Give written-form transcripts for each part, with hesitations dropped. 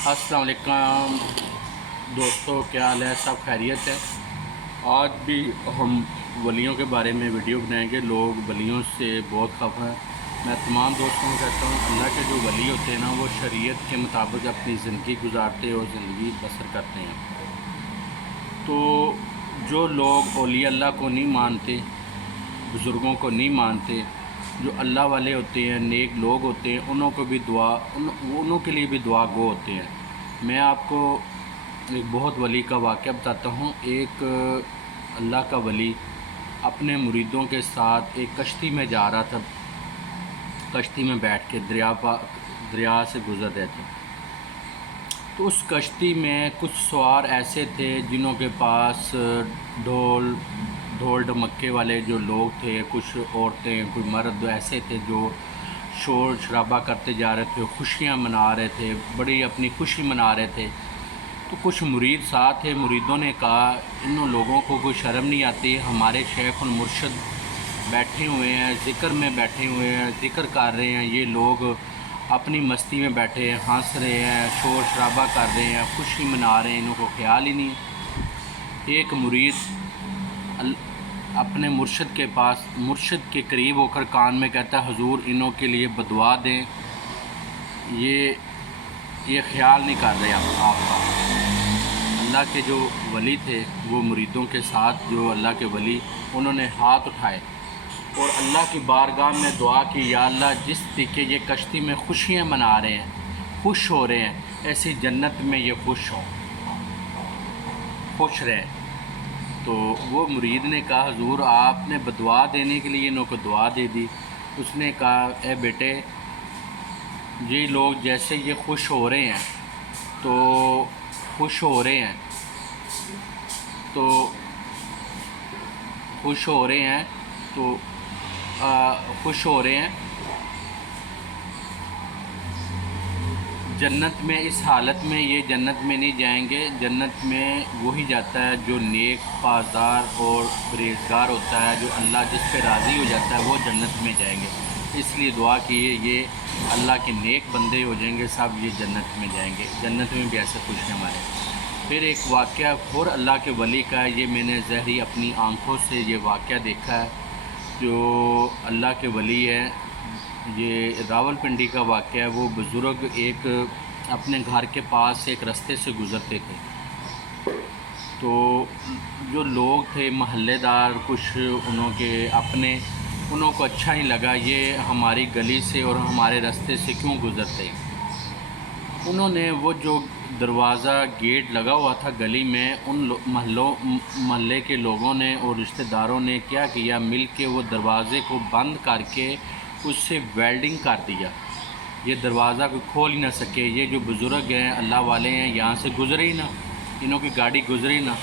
السلام علیکم دوستو، کیا حال ہے؟ سب خیریت ہے؟ آج بھی ہم ولیوں کے بارے میں ویڈیو بنائیں گے۔ لوگ ولیوں سے بہت خفا ہیں۔ میں تمام دوستوں کو کہتا ہوں، اللہ کے جو ولی ہوتے ہیں نا، وہ شریعت کے مطابق اپنی زندگی گزارتے اور زندگی بسر کرتے ہیں۔ تو جو لوگ اولیاء اللہ کو نہیں مانتے، بزرگوں کو نہیں مانتے، جو اللہ والے ہوتے ہیں، نیک لوگ ہوتے ہیں، انہوں کے لیے بھی دعا گو ہوتے ہیں۔ میں آپ کو ایک بہت ولی کا واقعہ بتاتا ہوں۔ ایک اللہ کا ولی اپنے مریدوں کے ساتھ ایک کشتی میں جا رہا تھا۔ کشتی میں بیٹھ کے دریا سے گزر رہے تھے۔ تو اس کشتی میں کچھ سوار ایسے تھے جنہوں کے پاس ڈھول ڈھمکے والے جو لوگ تھے، کچھ عورتیں، کوئی مرد ایسے تھے جو شور شرابہ کرتے جا رہے تھے، خوشیاں منا رہے تھے، بڑی اپنی خوشی منا رہے تھے۔ تو کچھ مرید ساتھ تھے۔ مریدوں نے کہا، انہوں لوگوں کو کوئی شرم نہیں آتی؟ ہمارے شیخ المرشد بیٹھے ہوئے ہیں، ذکر میں بیٹھے ہوئے ہیں، ذکر کر رہے ہیں، یہ لوگ اپنی مستی میں بیٹھے ہیں، ہنس رہے ہیں، شور شرابہ کر رہے ہیں، خوشی منا رہے ہیں، انہوں کو خیال ہی نہیں۔ ایک مرید اپنے مرشد کے قریب ہو کر کان میں کہتا ہے، حضور انہوں کے لیے بدعا دیں، یہ خیال نہیں کر رہے آپ کا۔ اللہ کے جو ولی تھے وہ مریدوں کے ساتھ، جو اللہ کے ولی، انہوں نے ہاتھ اٹھائے اور اللہ کی بارگاہ میں دعا کی، یا اللہ جس طریقے یہ کشتی میں خوشیاں منا رہے ہیں، خوش ہو رہے ہیں، ایسی جنت میں یہ خوش رہیں۔ تو وہ مرید نے کہا، حضور آپ نے بدعا دینے کے لیے انہوں کو دعا دے دی۔ اس نے کہا، اے بیٹے، یہ لوگ جیسے یہ خوش ہو رہے ہیں تو خوش ہو رہے ہیں جنت میں، اس حالت میں یہ جنت میں نہیں جائیں گے۔ جنت میں وہی جاتا ہے جو نیک، پاسدار اور پرہیزگار ہوتا ہے، جو اللہ جس پہ راضی ہو جاتا ہے، وہ جنت میں جائیں گے۔ اس لیے دعا کیے یہ اللہ کے نیک بندے ہو جائیں گے، سب یہ جنت میں جائیں گے، جنت میں بھی ایسے خوش ہیں ہمارے۔ پھر ایک واقعہ اور اللہ کے ولی کا، یہ میں نے ظاہری اپنی آنکھوں سے یہ واقعہ دیکھا ہے۔ جو اللہ کے ولی ہے، یہ راول پنڈی کا واقعہ ہے۔ وہ بزرگ ایک اپنے گھر کے پاس ایک رستے سے گزرتے تھے، تو جو لوگ تھے محلے دار، کچھ انہوں کو اچھا نہیں لگا، یہ ہماری گلی سے اور ہمارے رستے سے کیوں گزرتے۔ انہوں نے وہ جو دروازہ گیٹ لگا ہوا تھا گلی میں، ان محلے کے لوگوں نے اور رشتہ داروں نے کیا کیا، مل کے وہ دروازے کو بند کر کے اس سے ویلڈنگ کر دیا، یہ دروازہ کوئی کھول ہی نہ سکے۔ یہ جو بزرگ ہیں، اللہ والے ہیں، یہاں سے گزرے ہی نہ، انہوں کی گاڑی گزری نہ۔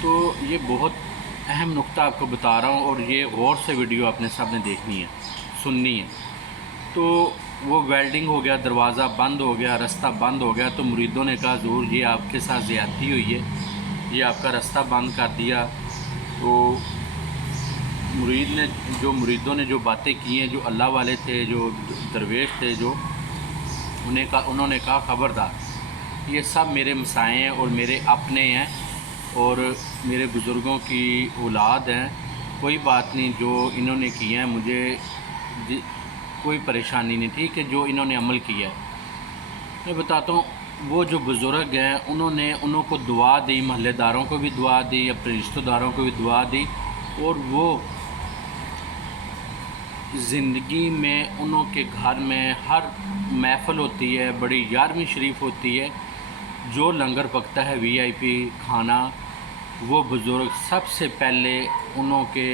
تو یہ بہت اہم نقطہ آپ کو بتا رہا ہوں، اور یہ غور سے ویڈیو آپ نے سب نے دیکھنی ہے، سننی ہے۔ تو وہ ویلڈنگ ہو گیا، دروازہ بند ہو گیا، رستہ بند ہو گیا۔ تو مریدوں نے کہا، حضور یہ آپ کے ساتھ زیادتی ہوئی ہے، یہ آپ کا رستہ بند کر دیا۔ تو مریدوں نے جو باتیں کی ہیں، جو اللہ والے تھے، جو درویش تھے، انہوں نے کہا، خبردار، یہ سب میرے مسائے ہیں اور میرے اپنے ہیں اور میرے بزرگوں کی اولاد ہیں، کوئی بات نہیں، جو انہوں نے کیا ہے مجھے کوئی پریشانی نہیں تھی کہ جو انہوں نے عمل کیا ہے۔ میں بتاتا ہوں، وہ جو بزرگ ہیں، انہوں کو دعا دی، محلے داروں کو بھی دعا دی، اپنے رشتہ داروں کو بھی دعا دی، اور وہ زندگی میں انہوں کے گھر میں ہر محفل ہوتی ہے، بڑی 11ویں شریف ہوتی ہے، جو لنگر پکتا ہے VIP کھانا، وہ بزرگ سب سے پہلے انہوں کے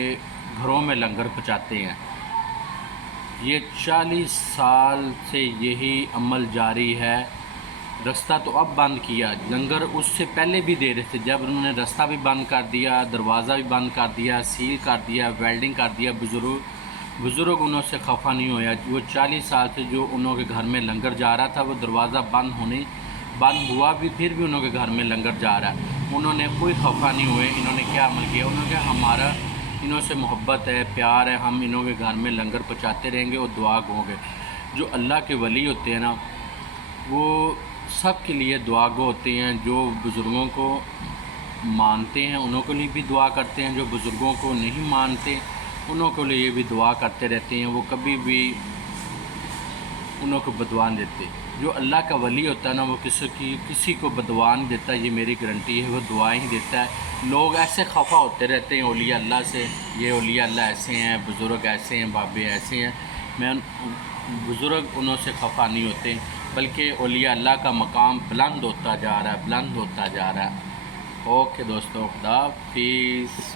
گھروں میں لنگر پہنچاتے ہیں۔ یہ 40 سال سے یہی عمل جاری ہے۔ رستہ تو اب بند کیا، لنگر اس سے پہلے بھی دے رہے تھے۔ جب انہوں نے رستہ بھی بند کر دیا، دروازہ بھی بند کر دیا، سیل کر دیا، ویلڈنگ کر دیا، بزرگ انہوں سے خفا نہیں ہویا۔ وہ 40 سال سے جو انہوں کے گھر میں لنگر جا رہا تھا، وہ دروازہ بند ہوا بھی، پھر بھی انہوں کے گھر میں لنگر جا رہا ہے، انہوں نے کوئی خفا نہیں ہوئے۔ انہوں نے کیا عمل کیا؟ انہوں نے کہا، ہمارا انہوں سے محبت ہے، پیار ہے، ہم انہوں کے گھر میں لنگر پہنچاتے رہیں گے اور دعا گوں گے۔ جو اللہ کے ولی ہوتے ہیں نا، وہ سب کے لیے دعا گو ہوتے ہیں. جو بزرگوں کو مانتے ہیں انہوں کے لیے بھی دعا کرتے ہیں, جو بزرگوں کو نہیں مانتے انہوں کے لیے بھی دعا کرتے رہتے ہیں. وہ کبھی بھی انہوں کو بدعا نہیں دیتے. جو اللہ کا ولی ہوتا ہے نا, وہ کسی کو بدعا نہیں دیتا, یہ میری گارنٹی ہے. وہ دعائیں ہی دیتا ہے. لوگ ایسے خفا ہوتے رہتے ہیں اولیاء اللہ سے, یہ اولیاء اللہ ایسے ہیں, بزرگ ایسے ہیں, بابے ایسے ہیں. میں بزرگ انہوں سے خفا نہیں ہوتے, بلکہ اولیاء اللہ کا مقام بلند ہوتا جا رہا ہے, بلند ہوتا جا رہا ہے. اوکے دوستو, خدا حافظ.